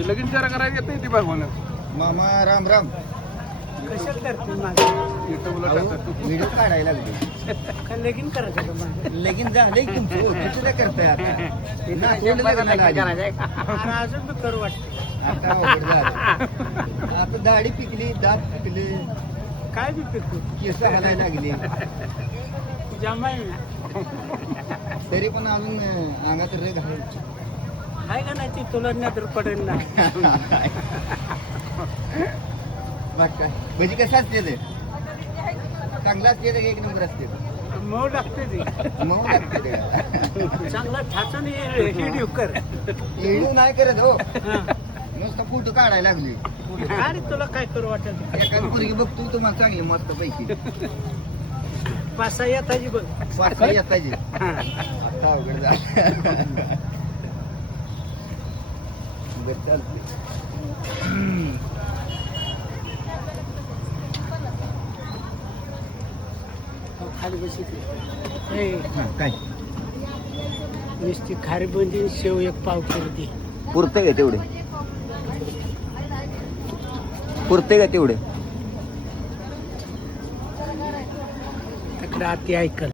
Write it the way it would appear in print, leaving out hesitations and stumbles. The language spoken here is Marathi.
ते लगीन जरा करायला येते ती बघून मामा राम राम. कशात करते माझं युट्यूबला टाकतात. व्हिडिओ काढायला लागले. का लगीन करायचं का माझं लगीन झालंय की तुमचं कसं काय करताय आता ना कोण लग्नाला आली? अरे अजून बी करू वाटतं आता अवघड झालं. आता दाढी पिकली, दात पिकले, काय बी पिकू केस हालायला लागली, जमाय ना तरी पण अजून अंगात रेग आहे. आहे का नाही ती तुला नजर पडेल ना बाकी काय भजी कसं असते ते चांगलं असते ते एक नंबर असते मऊ लागते ती मग लागते ते चांगला ठाचून हिडीव कर येऊ नाही करत हो हा. नुसतं फोटो काढायला लागली. काय रे तुला काय करू वाटत एखादी मुलगी बघतो तुम्हाला चांगली मस्त पैकी 5-6 येताची बघ वाचता येताची हा. आता अवघड झालं. बरं चालते. खाली बशी हा, काय नुसती खारी बुंदी शेव एक पाव करते पुरते का तेवढे पुरते का तेवढे तिकडे आती ऐकल